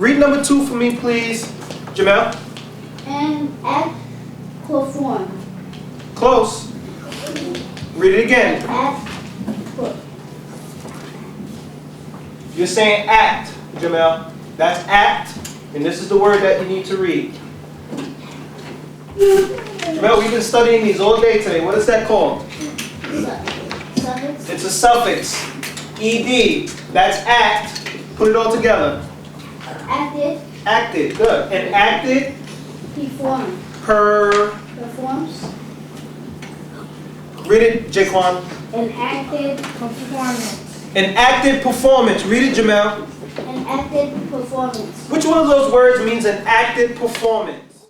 Read number 2 for me, please. Jamel? An act performed. Close. Read it again. Act. You're saying act, Jamel. That's act, and this is the word that you need to read. Jamel, we've been studying these all day today. What is that called? Suffix. It's a suffix. Ed. That's act. Put it all together. Acted. Acted. Good. And acted. Performed. Performs. Read it, Jaquan. An acted performance. An acted performance. Read it, Jamel. An acted performance. Which one of those words means an acted performance?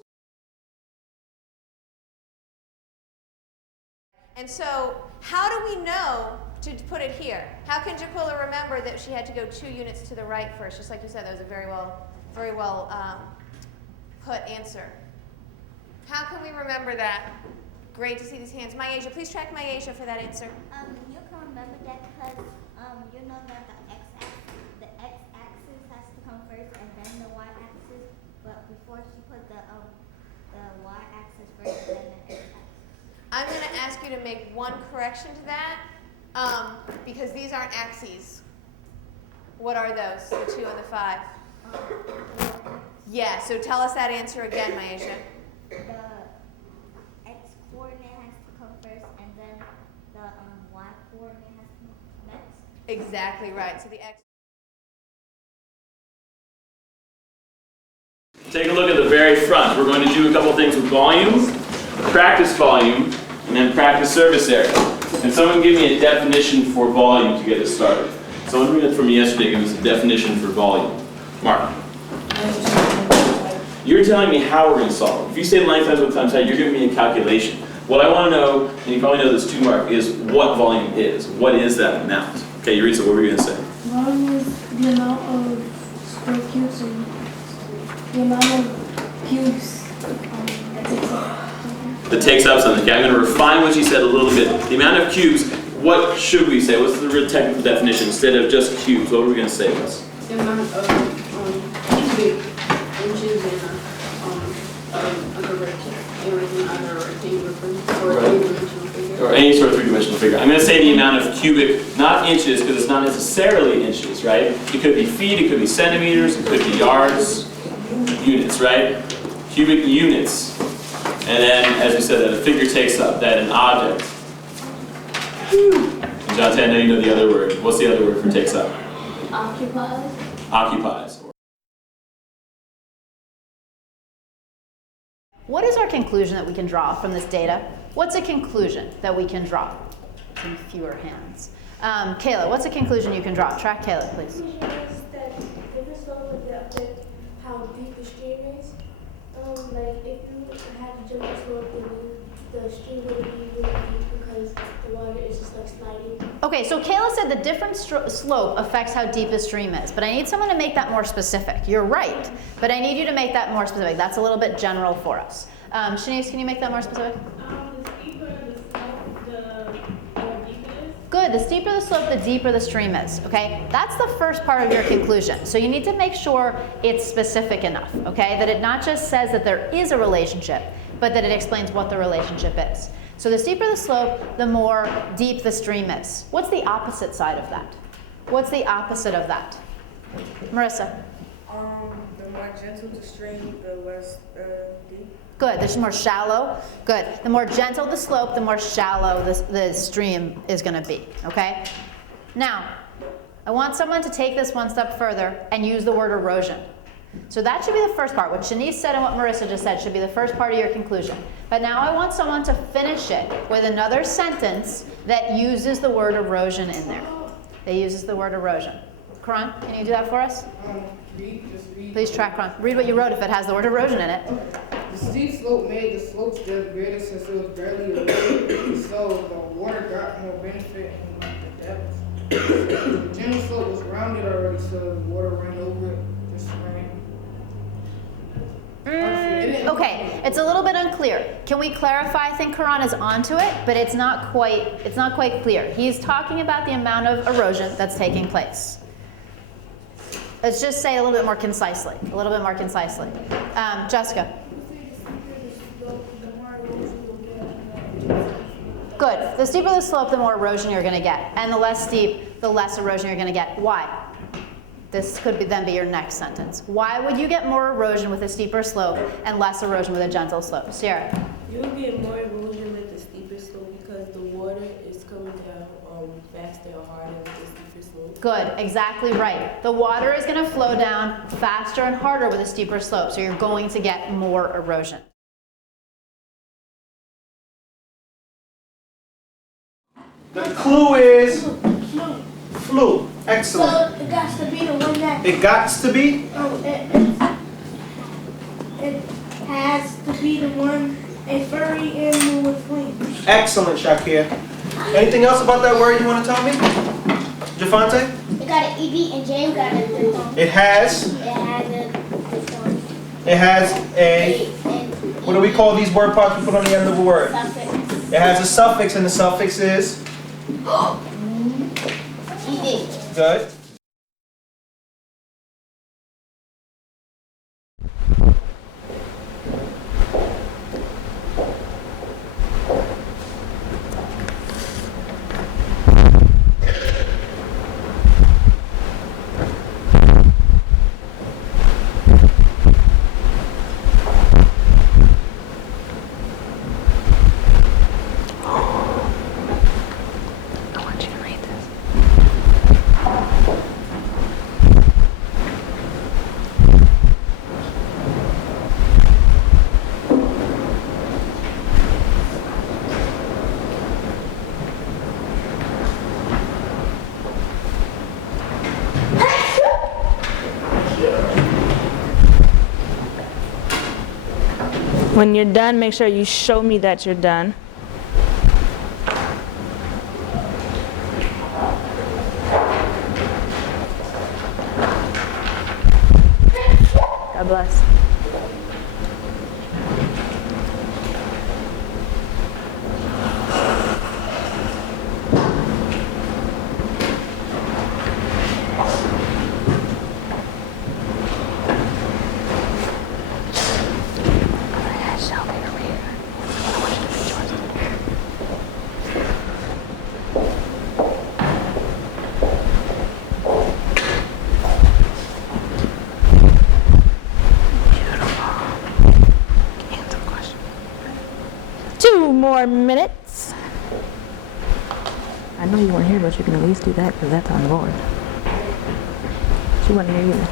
And so, how do we know to put it here? How can Jaquilla remember that she had to go 2 units to the right first? Just like you said, that was a very well put answer. How can we remember that? Great to see these hands. Myasia, please track Myasia for that answer. You can remember that because you know that the x-axis has to come first and then the y-axis, but before she put the y-axis first and then the x-axis. I'm going to ask you to make one correction to that because these aren't axes. What are those, the 2 and the 5? Yeah, so tell us that answer again, Myasia. The x-coordinate has to come first and then the y-coordinate has to come next. Exactly right. So the x. Take a look at the very front. We're going to do a couple things with volume, practice volume, and then practice surface area. And someone give me a definition for volume to get us started. Someone read it from me yesterday, give us a definition for volume. Mark. You're telling me how we're going to solve it. If you say length times width times height, you're giving me a calculation. What I want to know, and you probably know this too, Mark, is what volume is. What is that amount? Okay, Eureka, what were you going to say? Volume is the amount of square cubes and the amount of cubes That takes up something. Okay, I'm going to refine what you said a little bit. The amount of cubes, what should we say? What's the real technical definition? Instead of just cubes, what were we going to say was? the amount of cubic inches in either a rectangular figure or a three-dimensional figure. Or any sort of three-dimensional figure. I'm going to say the amount of cubic, not inches, because it's not necessarily inches, right? It could be feet, it could be centimeters, it could be yards, units, right? Cubic units. And then, as we said, that a figure takes up, that an object. And Jonte, I know you know the other word. What's the other word for takes up? Occupies. Occupies. What is our conclusion that we can draw from this data? What's a conclusion that we can draw? Some fewer hands. Kayla, what's a conclusion you can draw? Track Kayla, please. The conclusion is that different slope would affect how deep the stream is. Like if you had a gentle slope, then the stream would be really deep because the water is just like sliding. Okay, so Kayla said the different slope affects how deep the stream is, but I need someone to make that more specific. You're right, but I need you to make that more specific. That's a little bit general for us. Shanice, can you make that more specific? The steeper the slope, the more deep it is. Good, the steeper the slope, the deeper the stream is, okay? That's the first part of your conclusion. So you need to make sure it's specific enough, okay? That it not just says that there is a relationship, but that it explains what the relationship is. So the steeper the slope, the more deep the stream is. What's the opposite side of that? What's the opposite of that? Marissa? The more gentle the stream, the less deep. Good, there's more shallow. Good. The more gentle the slope, the more shallow the stream is going to be, okay? Now, I want someone to take this one step further and use the word erosion. So that should be the first part. What Shanice said and what Marissa just said should be the first part of your conclusion. But now I want someone to finish it with another sentence that uses the word erosion in there. That uses the word erosion. Karan, can you do that for us? Read. Please track, Karan. Read what you wrote if it has the word erosion in it. The steep slope made the slopes depth greater since it was barely eroded, so the water got more benefit in the depth. The gentle slope was rounded already, so the water ran over it. Just ran. Okay, it's a little bit unclear. Can we clarify? I think Karan is onto it, but it's not quite clear. He's talking about the amount of erosion that's taking place. Let's just say a little bit more concisely. A little bit more concisely. Jessica. Good. The steeper the slope, the more erosion you're going to get. And the less steep, the less erosion you're going to get. Why? This could then be your next sentence. Why would you get more erosion with a steeper slope and less erosion with a gentle slope? Sierra. You would get more erosion with the steeper slope because the water is coming down faster or harder with the steeper slope. Good, exactly right. The water is going to flow down faster and harder with a steeper slope, so you're going to get more erosion. The clue is flu. Excellent. So it got to be the one that. It gots to be? It has to be the one a furry animal with wings. Excellent, Shakir. Anything else about that word you want to tell me? Javante? It got an ED and James got a It has a, what do we call these word parts we put on the end of a word? suffix. It has a suffix, and the suffix is? ED. Good. When you're done, make sure you show me that you're done. God bless. More minutes. I know you weren't here, but you can at least do that because that's on board. She wasn't here either.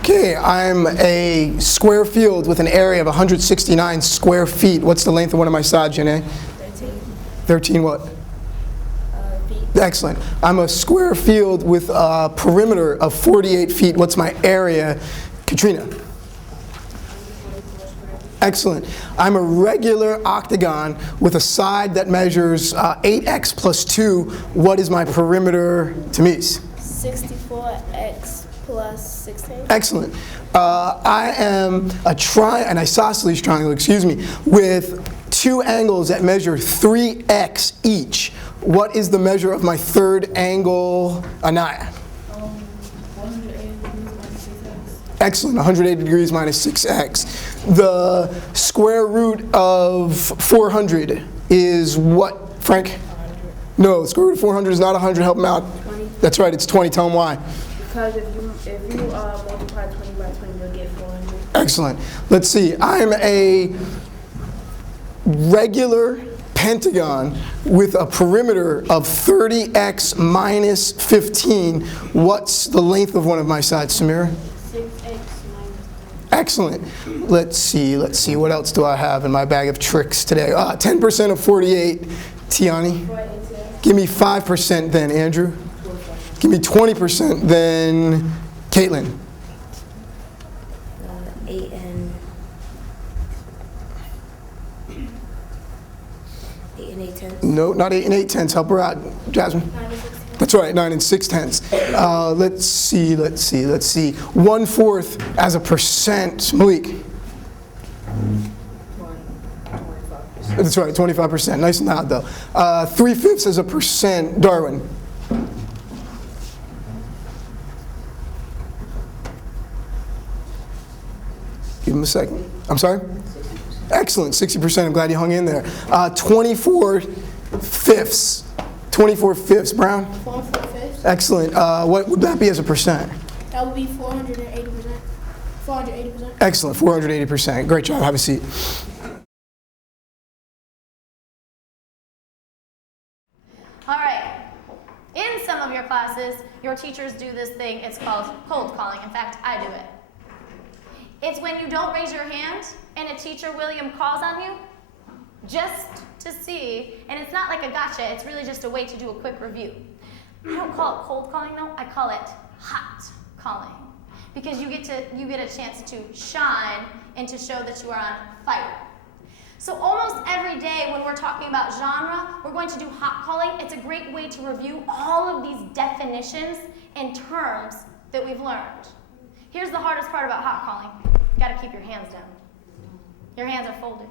Okay, I'm a square field with an area of 169 square feet. What's the length of one of my sides, Janae? 13. 13 what? Feet. Excellent. I'm a square field with a perimeter of 48 feet. What's my area? Katrina. Excellent. I'm a regular octagon with a side that measures 8x plus 2. What is my perimeter, Tamise? 64x plus 16. Excellent. I am an isosceles triangle, with two angles that measure 3x each. What is the measure of my third angle, Anaya? 180 degrees minus 6x. Excellent, 180 degrees minus 6x. The square root of 400 is what, Frank? 100. No, the square root of 400 is not 100, help him out. 20. That's right, it's 20, tell him why. Because if you multiply 20 by 20, you'll get 400. Excellent. Let's see, I'm a regular pentagon with a perimeter of 30x minus 15. What's the length of one of my sides, Samira? 6x minus 10. Excellent. Let's see, what else do I have in my bag of tricks today? 10% of 48, Tiani. Give me 5% then, Andrew. Give me 20% then, Caitlin. 8 and 8 tenths. No, not 8 8/10. Help her out, Jasmine. 9 and 6 tenths. That's right, 9 6/10. Let's see. 1/4 as a percent, Malik. That's right, 25%. Nice nod, though. 3/5 is a percent, Darwin. Give him a second. I'm sorry? Excellent, 60%. I'm glad you hung in there. 24/5. 24/5, Brown? 4/5. Excellent. What would that be as a percent? That would be 480%. 480%. Excellent, 480%. Great job. Have a seat. All right. In some of your classes, your teachers do this thing. It's called cold calling. In fact, I do it. It's when you don't raise your hand and a teacher, William, calls on you just to see, and it's not like a gotcha, it's really just a way to do a quick review. I don't call it cold calling though, I call it hot calling. Because you get a chance to shine and to show that you are on fire. So almost every day when we're talking about genre, we're going to do hot calling. It's a great way to review all of these definitions and terms that we've learned. Here's the hardest part about hot calling. You gotta keep your hands down. Your hands are folded.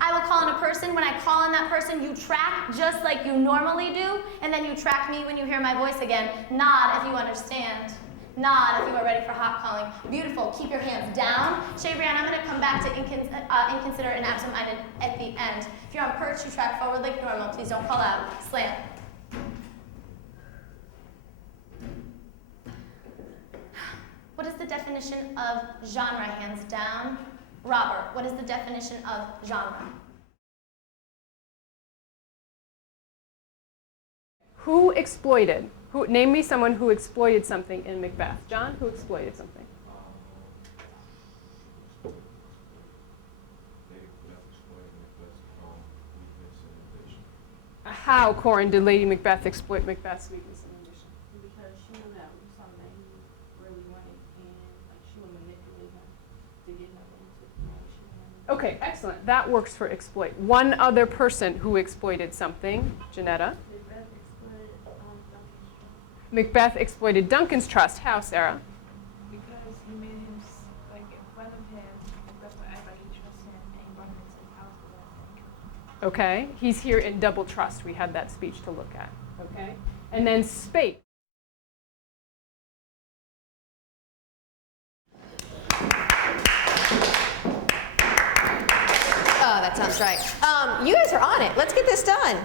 I will call on a person. When I call on that person, you track just like you normally do, and then you track me when you hear my voice again. Nod if you understand. Nod if you are ready for hot calling. Beautiful. Keep your hands down. Shabrian, I'm going to come back to inconsiderate and absent-minded at the end. If you're on perch, you track forward like normal. Please don't call out. Slam. What is the definition of genre? Hands down. Robert, what is the definition of genre? Who exploited? Name me someone who exploited something in Macbeth. John, who exploited something? How, Corin, did Lady Macbeth exploit Macbeth's weakness and ambition? Because she knew that was something that he really wanted, and like she would manipulate him to get him into information. Okay, excellent. That works for exploit. One other person who exploited something, Janetta. Macbeth exploited Duncan's trust. How, Sarah? Because he made him, like, in front of him, Macbeth would act like he trusts him, and he brought him into his house with that. Okay, he's here in double trust. We had that speech to look at. Okay, and then spate. Oh, that sounds right. You guys are on it. Let's get this done.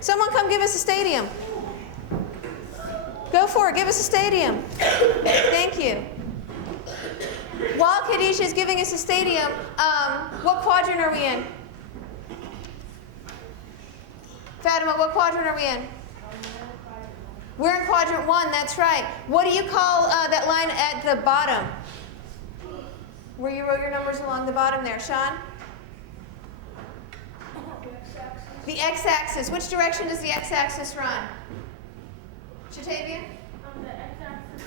Someone come give us a stadium. Go for it. Give us a stadium. Thank you. While Khadijah is giving us a stadium, what quadrant are we in? Fatima, what quadrant are we in? We're in quadrant 1. That's right. What do you call that line at the bottom? Where you wrote your numbers along the bottom there, Sean? The x-axis. Which direction does the x-axis run? Shatavia? The x-axis.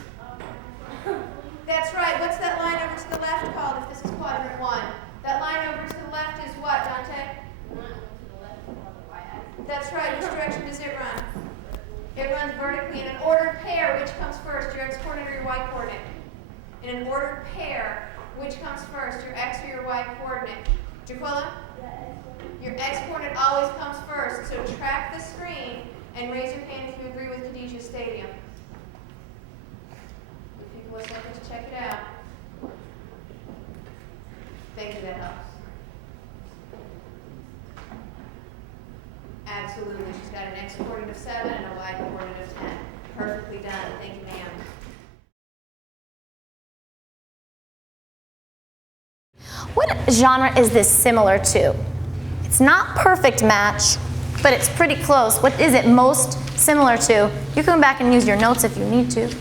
That's right. What's that line over to the left called if this is quadrant 1? That line over to the left is what, Dante? The line over to the left is called the y-axis. That's right. Which direction does it run? It runs vertically in an ordered pair. Which comes first, your x-coordinate or your y-coordinate? In an ordered pair, which comes first, your x or your y-coordinate? Jaquilla? Your x-coordinate always comes first, so track the screen and raise your hand if you agree with Khadijah's stadium. Give people a second to check it out. Thank you, that helps. Absolutely, she's got an x-coordinate of 7 and a y-coordinate of 10. Perfectly done, thank you, ma'am. What genre is this similar to? It's not perfect match, but it's pretty close. What is it most similar to? You can come back and use your notes if you need to.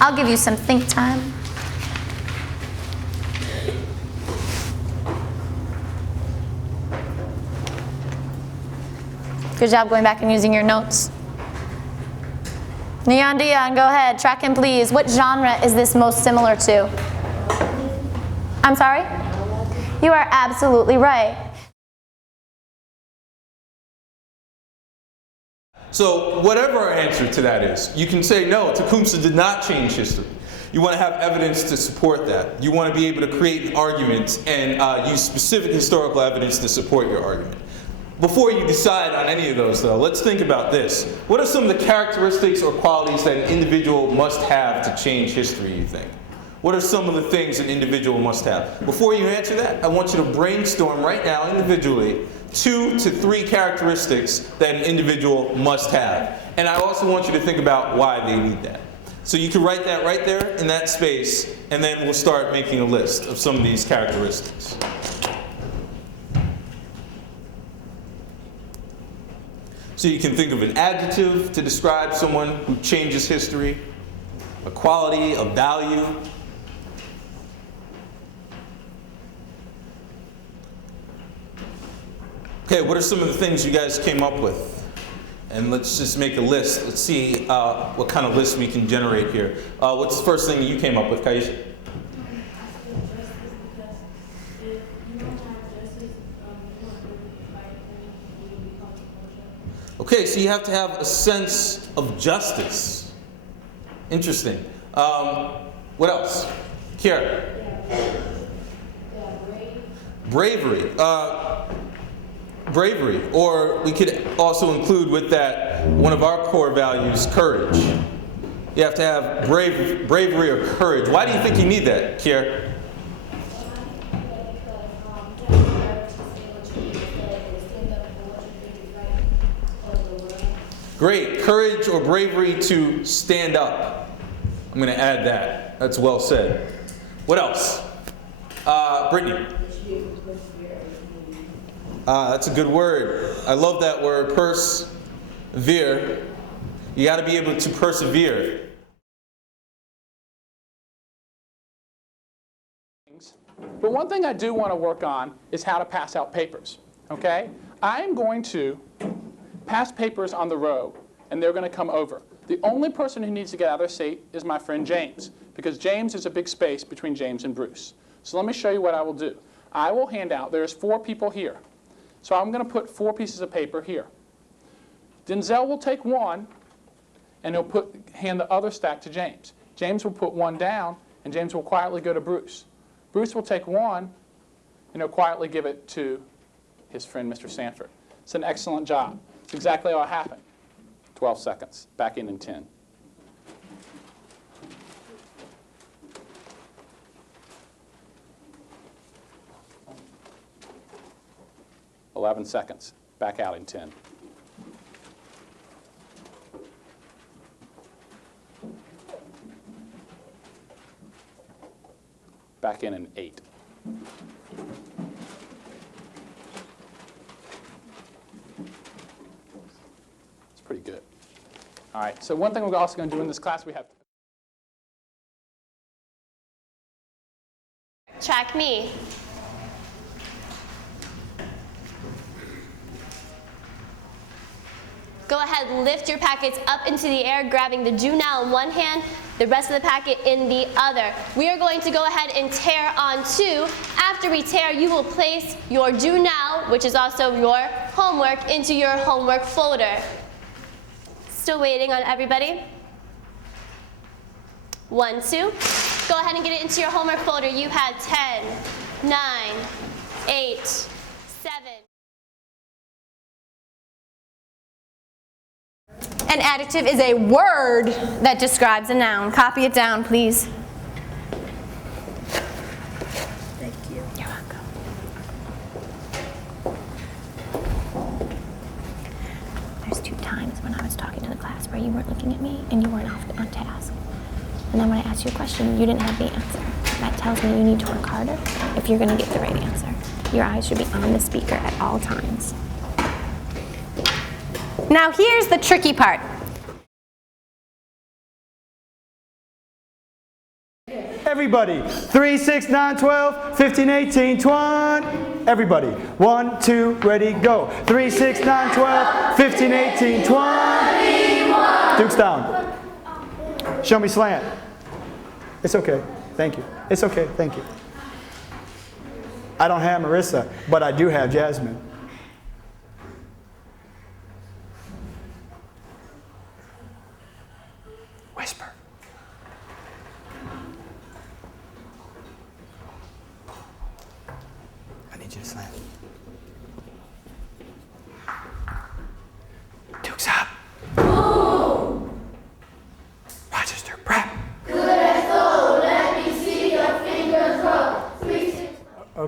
I'll give you some think time. Good job going back and using your notes. Neon Dion, go ahead. Track him, please. What genre is this most similar to? I'm sorry? You are absolutely right. So whatever our answer to that is, you can say, no, Tecumseh did not change history. You want to have evidence to support that. You want to be able to create an argument and use specific historical evidence to support your argument. Before you decide on any of those, though, let's think about this. What are some of the characteristics or qualities that an individual must have to change history, you think? What are some of the things an individual must have? Before you answer that, I want you to brainstorm right now individually 2 to 3 characteristics that an individual must have. And I also want you to think about why they need that. So you can write that right there in that space, and then we'll start making a list of some of these characteristics. So you can think of an adjective to describe someone who changes history, a quality, a value. Okay, what are some of the things you guys came up with? And let's just make a list. Let's see what kind of list we can generate here. What's the first thing you came up with, Kaisha? Okay, so you have to have a sense of justice. Interesting. What else? Kiara? Bravery. Bravery, or we could also include with that one of our core values, courage. You have to have bravery or courage. Why do you think you need that, Kiara? Great, courage or bravery to stand up. I'm going to add that. That's well said. What else? Brittany. That's a good word. I love that word, persevere. You got to be able to persevere. But one thing I do want to work on is how to pass out papers, okay? I'm going to pass papers on the row, and they're going to come over. The only person who needs to get out of their seat is my friend James, because James is a big space between James and Bruce. So let me show you what I will do. I will hand out, there's 4 people here. So I'm going to put 4 pieces of paper here. Denzel will take one, and he'll hand the other stack to James. James will put one down, and James will quietly go to Bruce. Bruce will take one, and he'll quietly give it to his friend, Mr. Sanford. It's an excellent job. It's exactly what happened. 12 seconds. Back in 10. $11 seconds. Back out in 10. Back in 8. It's pretty good. All right, so one thing we're also going to do in this class, we have Track me. Go ahead, lift your packets up into the air, grabbing the do now in one hand, the rest of the packet in the other. We are going to go ahead and tear on 2. After we tear, you will place your do now, which is also your homework, into your homework folder. Still waiting on everybody. 1, 2. Go ahead and get it into your homework folder. You had 10, 9, 8, 7. An adjective is a word that describes a noun. Copy it down, please. Thank you. You're welcome. There's 2 times when I was talking to the class where you weren't looking at me and you weren't on task. And then when I asked you a question, you didn't have the answer. That tells me you need to work harder if you're going to get the right answer. Your eyes should be on the speaker at all times. Now here's the tricky part. Everybody, 3, 6, 9, 12, 15, 18, 20. Everybody, 1, 2, ready, go. 3, 6, 9, 12, 15, 18, 20. Duke's down. Show me slant. It's okay, thank you. It's okay, thank you. I don't have Marissa, but I do have Jasmine. Whisper.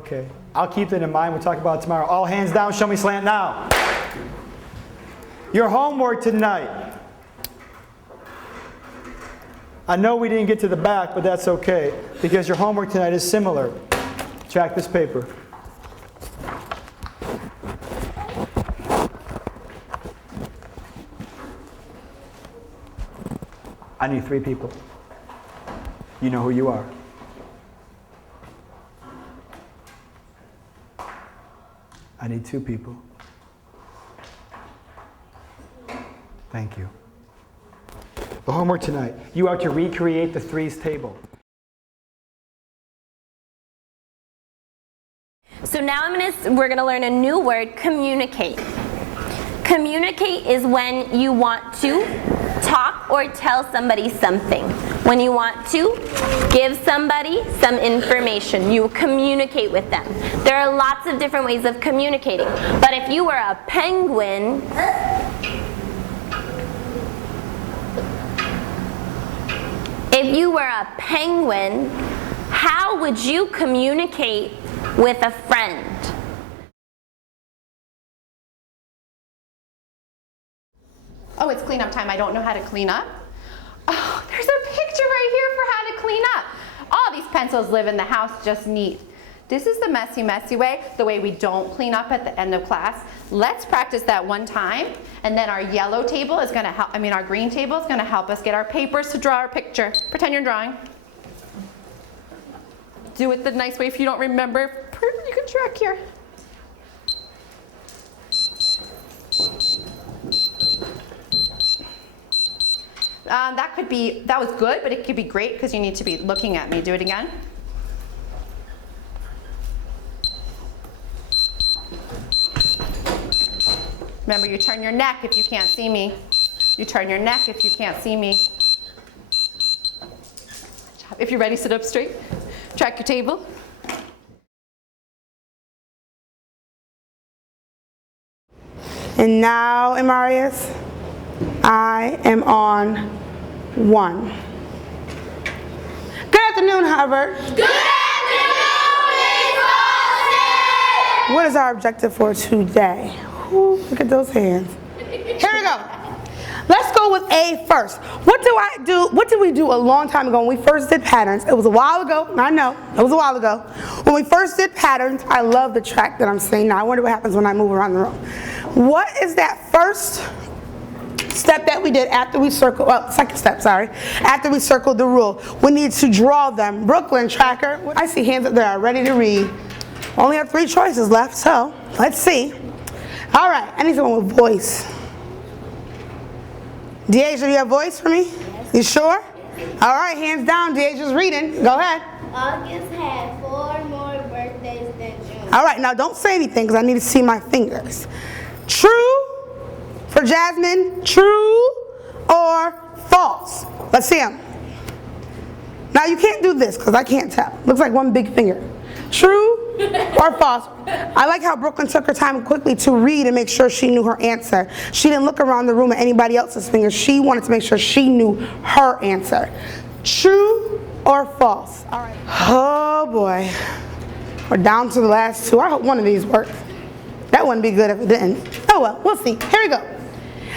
Okay. I'll keep that in mind. We'll talk about it tomorrow. All hands down, show me slant now. Your homework tonight. I know we didn't get to the back, but that's okay, because your homework tonight is similar. Track this paper. I need 3 people. You know who you are. I need 2 people. Thank you. The homework tonight, you are to recreate the threes table. So now we're gonna learn a new word, communicate. Communicate is when you want to talk or tell somebody something. When you want to give somebody some information, you communicate with them. There are lots of different ways of communicating. But if you were a penguin, how would you communicate with a friend? Oh, it's cleanup time. I don't know how to clean up. Oh, there's a picture right here for how to clean up. All these pencils live in the house just neat. This is the messy, messy way, the way we don't clean up at the end of class. Let's practice that one time, and then our yellow table is gonna help, our green table is gonna help us get our papers to draw our picture. Pretend you're drawing. Do it the nice way if you don't remember. You can track here. That was good, but it could be great because you need to be looking at me. Do it again. Remember, you turn your neck if you can't see me. You turn your neck if you can't see me. If you're ready, sit up straight. Track your table. And now, Amarius, I am on 1. Good afternoon, Harvard. Good afternoon, Miss Wilson! What is our objective for today? Ooh, look at those hands. Here we go. Let's go with A first. What did we do a long time ago when we first did patterns? It was a while ago. I know, it was a while ago. When we first did patterns, I love the track that I'm saying now. I wonder what happens when I move around the room. What is that first step that we did after we circled, second step, sorry, after we circled the rule? We need to draw them. Brooklyn, tracker, I see hands up there ready to read. Only have 3 choices left, so let's see. All right, I need someone with voice. Deasia, you have voice for me? Yes. You sure? Yes. All right, hands down, Deasia's reading. Go ahead. August had 4 more birthdays than June. All right, now don't say anything because I need to see my fingers. True for Jasmine, true or false? Let's see them. Now you can't do this because I can't tell. Looks like one big finger. True or false? I like how Brooklyn took her time quickly to read and make sure she knew her answer. She didn't look around the room at anybody else's fingers. She wanted to make sure she knew her answer. True or false? All right. Oh boy. We're down to the last 2. I hope one of these works. That wouldn't be good if it didn't. Oh well, we'll see. Here we go.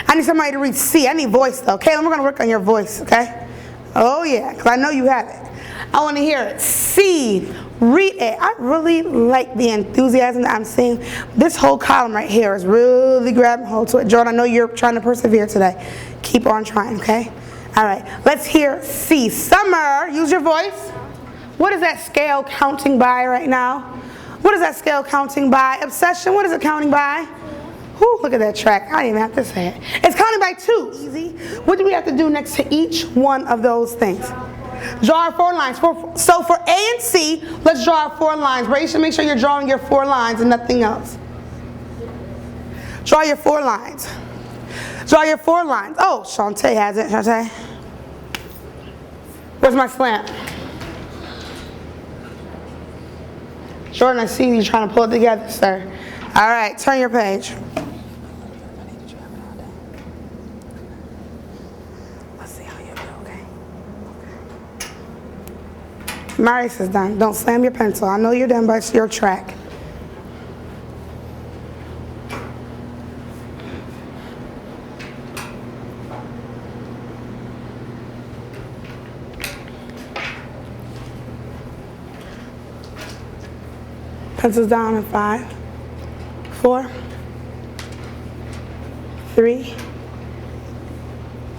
I need somebody to read C. I need voice though. Caleb, we're gonna work on your voice, okay? Oh yeah, because I know you have it. I want to hear it. C. Read it. I really like the enthusiasm that I'm seeing. This whole column right here is really grabbing hold to it. Jordan, I know you're trying to persevere today. Keep on trying, okay? All right, let's hear C. Summer, use your voice. What is that scale counting by right now? What is that scale counting by? Obsession, what is it counting by? Whew, look at that track. I didn't even have to say it. It's counting by 2. Easy. What do we have to do next to each one of those things? Draw our 4 lines. So for A and C, let's draw our 4 lines. Raisha, make sure you're drawing your 4 lines and nothing else. Draw your 4 lines. Draw your 4 lines. Oh, Shantae has it. Shantae. Where's my slant? Jordan, I see you trying to pull it together, sir. All right, turn your page. Let's see how you do, okay? My race is done. Don't slam your pencil. I know you're done, but it's your track. Pencils down in 5, 4, 3,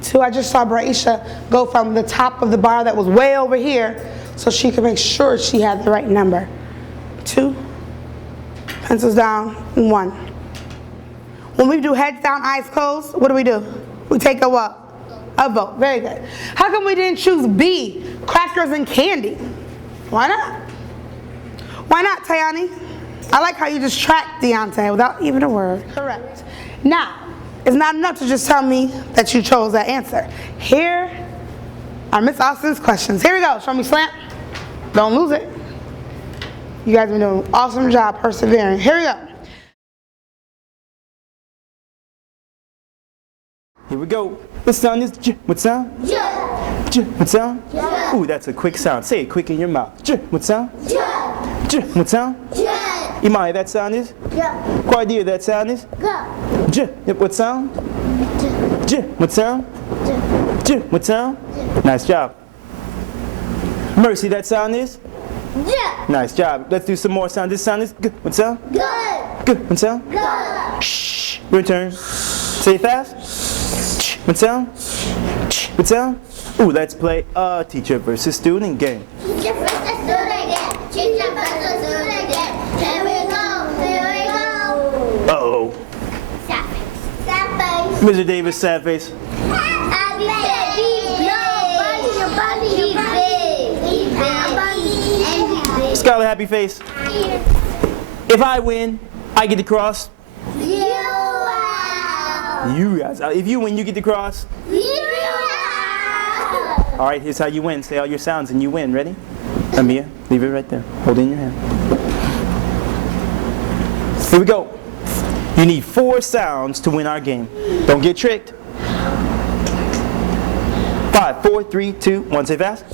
2. I just saw Braisha go from the top of the bar that was way over here so she could make sure she had the right number. 2, pencils down, 1. When we do heads down, eyes closed, what do? We take a what? A vote. Very good. How come we didn't choose B, crackers and candy? Why not? Why not, Tayani? I like how you just tracked Deontay without even a word. Correct. Now, it's not enough to just tell me that you chose that answer. Here are Miss Austin's questions. Here we go. Show me slant. Don't lose it. You guys have been doing an awesome job persevering. Here we go. Here we go. What sound is J? What sound? J. J. What sound? J. Ooh, that's a quick sound. Say it quick in your mouth. J. What sound? J. J. What sound? J. Imai, that sound is? J. Quadir, that sound is? Go. J. Yep, what sound? J. What sound? J. J. What sound? Nice job. Mercy, that sound is? J. Nice job. Let's do some more sound. This sound is good. What sound? Good. Good. What sound? Good. Shh. Your turn. Say it fast. What sound? What sound? Ooh, let's play a teacher versus student game. Teacher versus student game. Teacher versus student game. Here we go. Here we go. Uh-oh. Sad face. Mr. Davis, sad face. Scarlet, happy face. If I win, I get to cross. You guys. If you win, you get to cross. All right, here's how you win. Say all your sounds and you win. Ready? Amia, leave it right there. Hold it in your hand. Here we go. You need 4 sounds to win our game. Don't get tricked. 5, 4, 3, 2, 1. Say fast.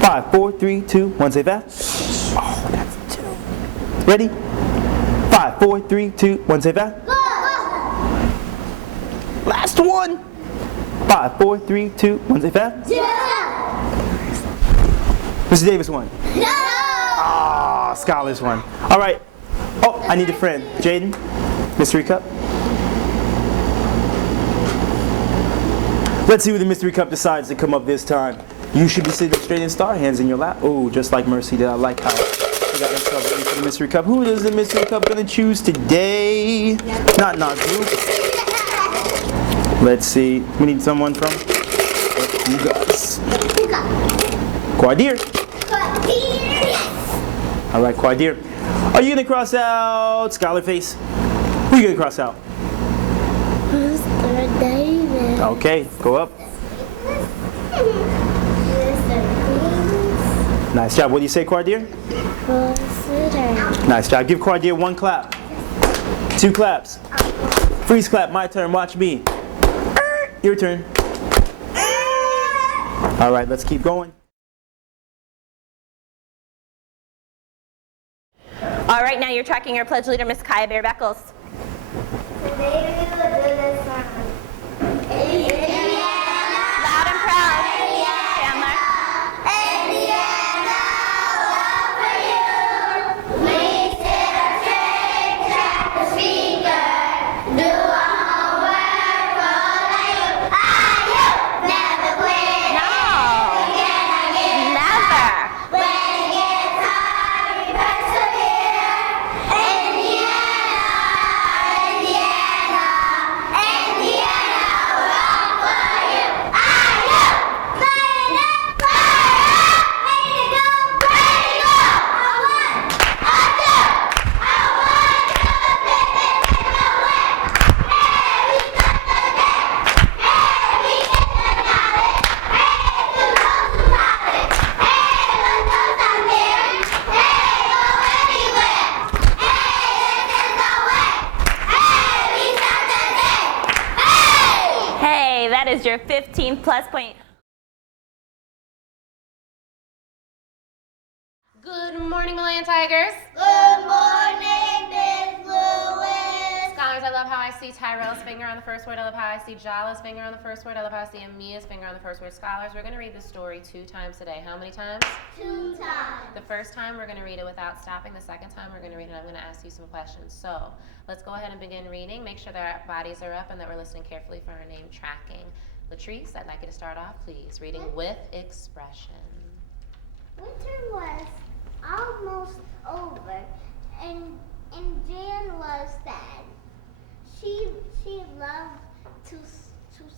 5, 4, 3, 2, 1. Say fast. Oh, that's 2. Ready? 5, 4, 3, 2, 1. Say fast. Last one. 5, 4, 3, 2, 1. Say fast. Mr. Davis won. Ah, Skylar's won. All right. Oh, I need a friend. Jaden, mystery cup. Let's see who the mystery cup decides to come up this time. You should be sitting straight in star hands in your lap. Oh, just like Mercy did. I like how they got themselves ready for the mystery cup. Who is the mystery cup going to choose today? Not Nazu. Let's see. We need someone from you guys. Quadir. All right, Quadir. Are you going to cross out Skylar Face? Who are you going to cross out? Mr. Davis. Okay, go up. Nice job. What do you say, Quadir? Nice job. Give Quadir 1 clap. 2 claps. Freeze clap. My turn. Watch me. Your turn. All right, let's keep going. All right, now you're tracking your pledge leader, Miss Kaya Bear Beckles. Today we will do this song. Loud and proud. Chandler. Indiana, love for you. We sit a trick, track the speaker. Do a homework, roll like you. Never quit. No. Again, Never. when it gets hard, we persevere. Indiana, Indiana, Indiana, we're all for you. Fighting up, fire up, ready to go, ready to go. A 1, a 2, a 1, 2, 3, 4, 5. Hey, we got the day. Hey, we get the knowledge. Hey, to know to knowledge. Hey, what goes on there? Hey, go anywhere. Hey, this is the way. Hey, we got the day. Hey! Hey, that is your 15 plus point. Good morning, Malayan Tigers. Good morning, Miss Lewis. Scholars, I love how I see Tyrell's finger on the first word. I love how I see Jala's finger on the first word. I love how I see Amia's finger on the first word. Scholars, we're going to read the story 2 times today. How many times? 2 times. The first time, we're going to read it without stopping. The second time, we're going to read it. I'm going to ask you some questions. So let's go ahead and begin reading. Make sure that our bodies are up and that we're listening carefully for our name tracking. Latrice, I'd like you to start off, please. Reading with expression. Winter was almost over, and Jan was sad. She loved to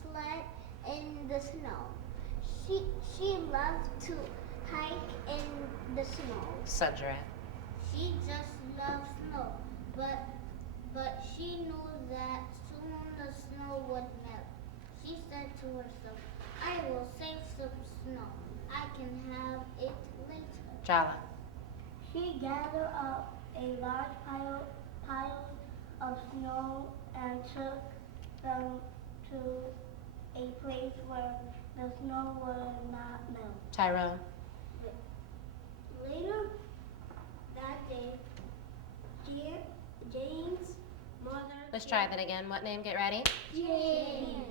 sled in the snow. She loved to hike in the snow. Sandra. She just loved snow, but she knew that soon the snow would melt. She said to herself, "I will save some snow. I can have it later." Jala. She gathered up a large pile of snow and took them to a place where the snow would not melt. Tyrone. Later that day, Jane's mother... Let's try that again. What name? Get ready. Jane.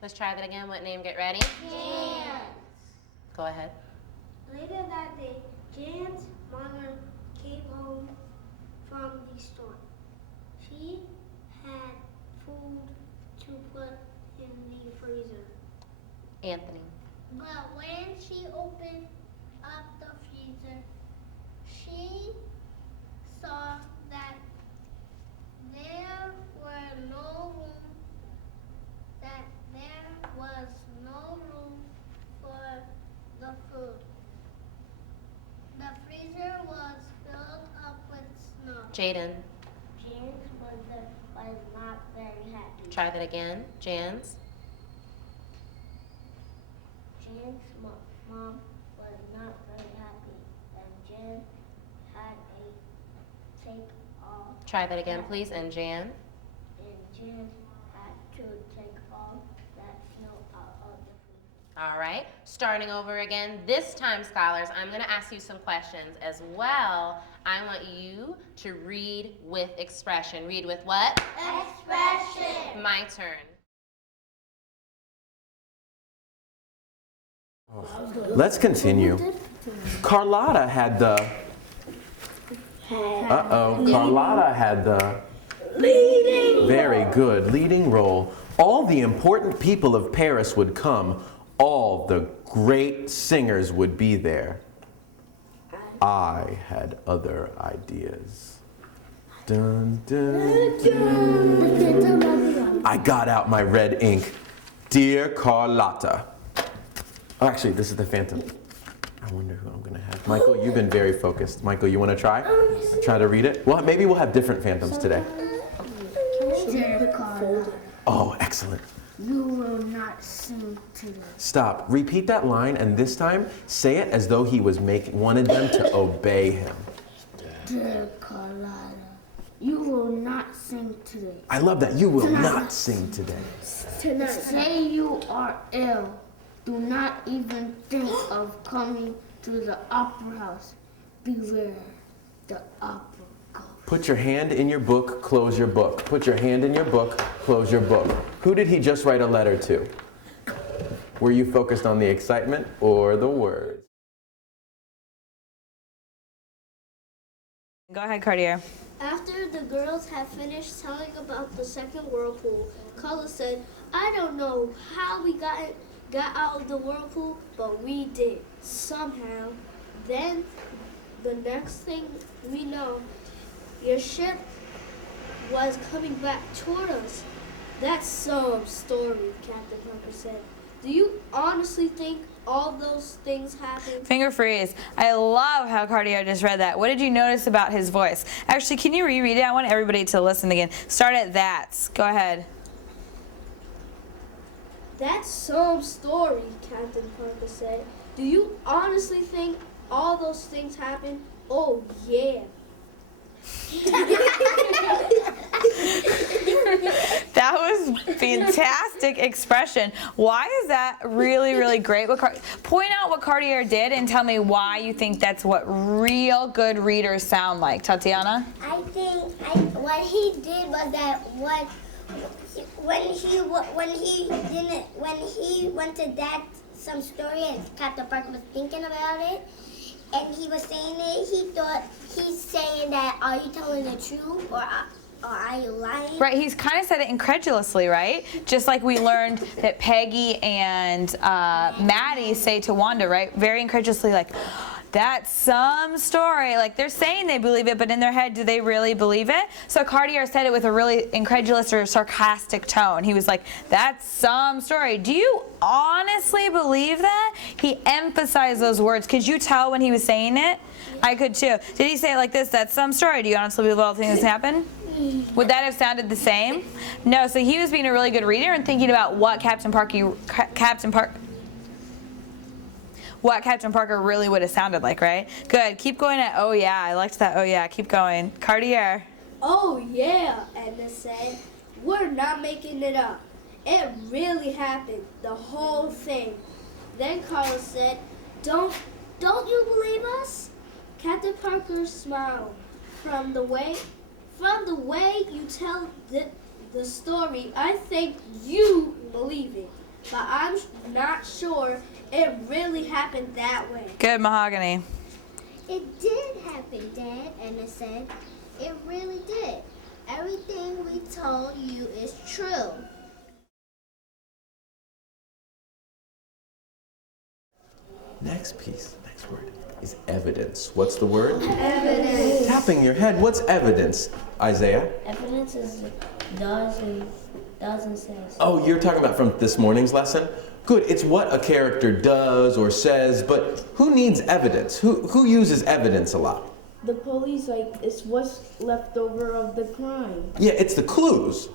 Let's try that again. What name? Get ready. Jane. Go ahead. Later that day, Jan's mother came home from the store. She had food to put in the freezer. Anthony. But when she opened up the freezer, she saw that there was no room for the food. The freezer was filled up with snow. Jaden. Jan's mother was not very happy. Try that again. Jan's. Jan's mom was not very happy, and Jan had a take off. Try that again, please. And Jan. And Jan had to take all that snow out of the freezer. All right. Starting over again. This time, scholars, I'm going to ask you some questions as well. I want you to read with expression. Read with what? Expression. My turn. Let's continue. Carlotta had the... Carlotta had the... Leading. Very good. Leading role. All the important people of Paris would come. All the great singers would be there. I had other ideas. Dun, dun, dun. I got out my red ink. Dear Carlotta. Oh, actually, this is the Phantom. I wonder who I'm gonna have. Michael, you've been very focused. Michael, you wanna try? Try to read it? Well, maybe we'll have different Phantoms today. Dear Carlotta. Oh, excellent. You will not sing today. Stop. Repeat that line, and this time, say it as though he wanted them to obey him. Dear Carlotta, you will not sing today. I love that. You will not sing today. Say you are ill. Do not even think of coming to the opera house. Beware the opera ghost. Put your hand in your book, close your book. Put your hand in your book, close your book. Who did he just write a letter to? Were you focused on the excitement or the words? Go ahead, Cartier. After the girls had finished telling about the second whirlpool, Carla said, "I don't know how we got out of the whirlpool, but we did, somehow. Then, the next thing we know, your ship was coming back toward us." "That's some story," Captain Parker said. "Do you honestly think all those things happened?" Finger freeze. I love how Cartier just read that. What did you notice about his voice? Actually, can you reread it? I want everybody to listen again. Start at that. Go ahead. "That's some story," Captain Parker said. "Do you honestly think all those things happened?" "Oh, yeah." That was fantastic expression. Why is that really, really great? Point out what Cartier did and tell me why you think that's what real good readers sound like. Tatiana? I think what he did was that when he went to some story and Captain Parker was thinking about it, and he was saying it, he thought he's saying that, are you telling the truth or are you lying? Right, he's kind of said it incredulously, right? Just like we learned that Peggy and Maddie say to Wanda, right? Very incredulously, like, that's some story. Like, they're saying they believe it, but in their head, do they really believe it? So Cartier said it with a really incredulous or sarcastic tone. He was like, that's some story. Do you honestly believe that? He emphasized those words. Could you tell when he was saying it? I could too. Did he say it like this? That's some story. Do you honestly believe all the things that happen? Would that have sounded the same? No, so he was being a really good reader and thinking about what Captain Parker really would have sounded like, right? Good. Keep going at, oh yeah, I liked that, oh yeah. Keep going. Cartier. Oh yeah, Edna said. We're not making it up. It really happened, the whole thing. Then Carlos said, don't you believe us? Captain Parker smiled. From the way you tell the story, I think you believe it. But I'm not sure it really happened that way. Good, Mahogany. It did happen, Dad, Edna said. It really did. Everything we told you is true. Next piece, next word is evidence. What's the word? Evidence. Tapping your head. What's evidence, Isaiah? Evidence is does and says. Oh, you're talking about from this morning's lesson? Good. It's what a character does or says, but who needs evidence? Who uses evidence a lot? The police, like, it's what's left over of the crime. Yeah, it's the clues.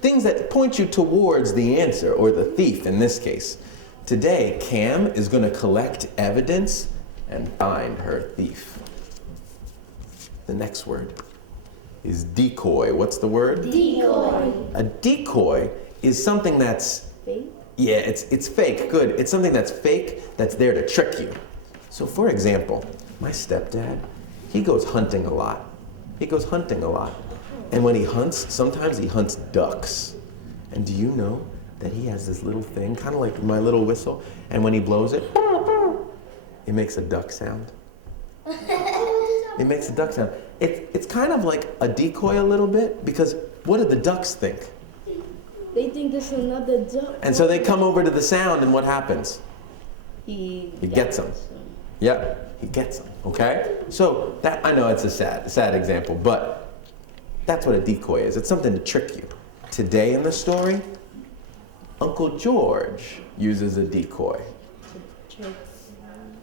Things that point you towards the answer, or the thief in this case. Today, Cam is going to collect evidence and find her thief. The next word is decoy. What's the word? Decoy. A decoy is something that's fake. Yeah, it's fake. Good. It's something that's fake that's there to trick you. So for example, my stepdad, he goes hunting a lot. And when he hunts, sometimes he hunts ducks. And do you know that he has this little thing, kind of like my little whistle, and when he blows it, it makes a duck sound. It makes a duck sound. It's kind of like a decoy a little bit, because what do the ducks think? They think there's another duck. And so they come over to the sound, and what happens? He gets them. Yep, he gets them, okay? So that, I know it's a sad example, but that's what a decoy is. It's something to trick you. Today in the story, Uncle George uses a decoy.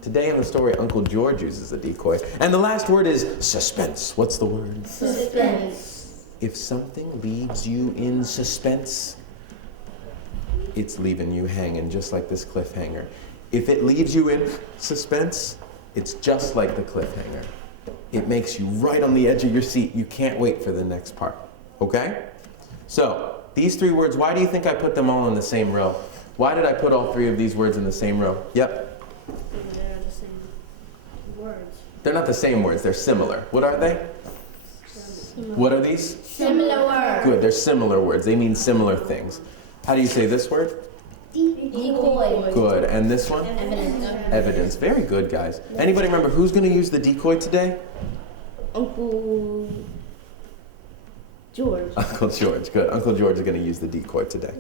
Today in the story, Uncle George uses a decoy. And the last word is suspense. What's the word? Suspense. If something leaves you in suspense, it's leaving you hanging, just like this cliffhanger. If it leaves you in suspense, it's just like the cliffhanger. It makes you right on the edge of your seat. You can't wait for the next part, okay? So, these three words, why do you think I put them all in the same row? Why did I put all three of these words in the same row? Yep. They're the same words. They're not the same words, they're similar. What are they? What are these? Similar words. Good, they're similar words. They mean similar things. How do you say this word? Decoy. Good. And this one? Evidence. Evidence. Very good, guys. Anybody remember who's going to use the decoy today? Uncle George. Uncle George. Good. Uncle George is going to use the decoy today.